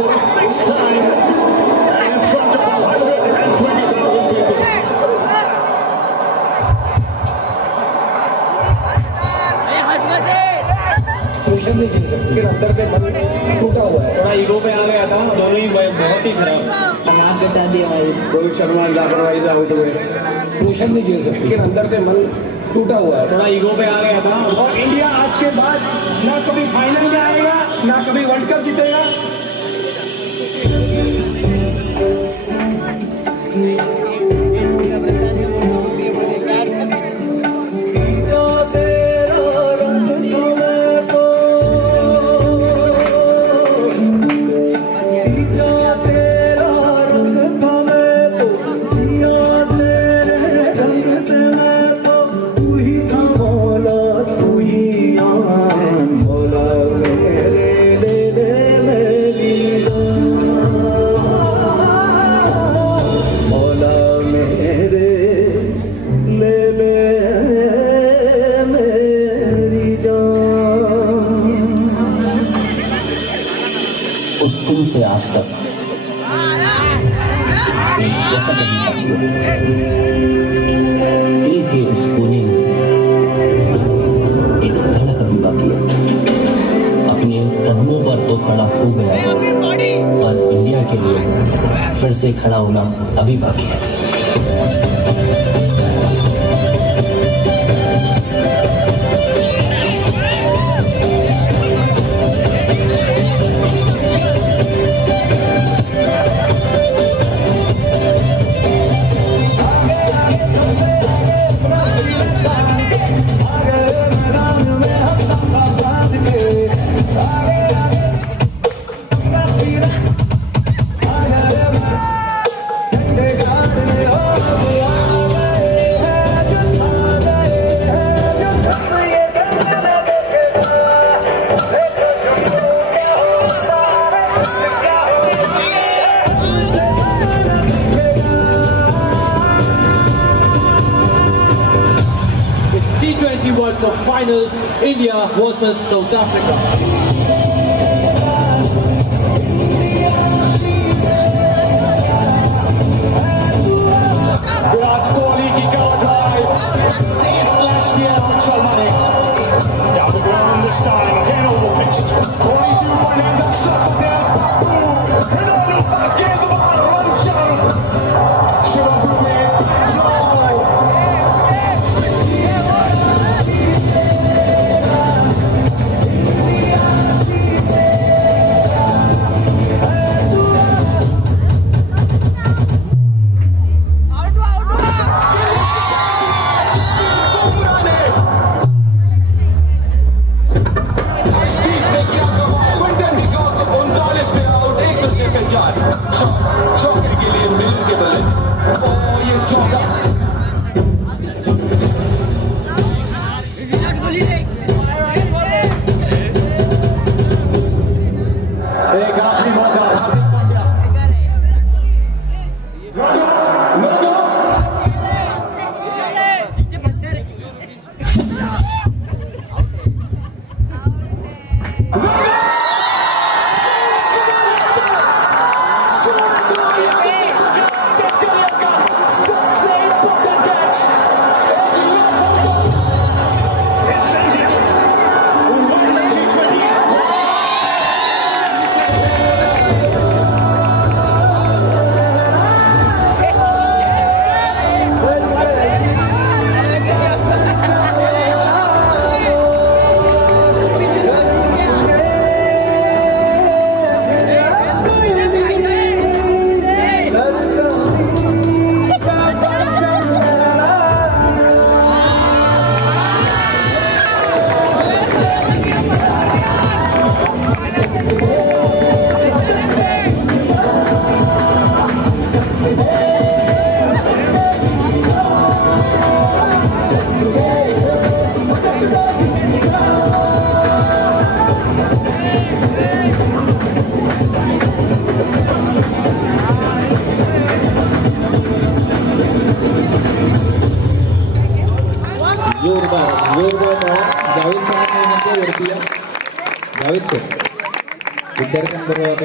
for the sixth time and in front of 120,000 people. Position नहीं खेल सकते, फिर अंदर से मन टूटा हुआ है, थोड़ा ईगो पे आ गया था दोनों ही, बहुत ही खराब। नाक कटा दिया भाई। रोहित शर्मा लापरवाही से आउट हुए, पोजीशन नहीं खेल सकते, फिर अंदर से मन टूटा हुआ है, थोड़ा ईगो पे आ गया था। और इंडिया आज के बाद ना कभी फाइनल में आएगा ना कभी वर्ल्ड कप जीतेगा। उस दिन से आज तक ऐसा कभी बाकी दिल के उस कोने में एक धड़कन अभी बाकी है। अपने कदमों पर तो खड़ा हो गया है, पर इंडिया के लिए फिर से खड़ा होना अभी बाकी है। T20 World Cup Finals, India versus South Africa. Virat Kohli की cover drive. He flashed the ultra money. Down the ground this time, again over pitch. Kohli 2-1 and looks up there. Boom! Ronaldo back in the ball, run shot. Shivam Dube, slow. Shocker के लिए मिलन के बल्ले से और ये चौका एक आखिरी मौका हार्दिक पांड्या जावेद सर विद्यार्थ्यांबरोबर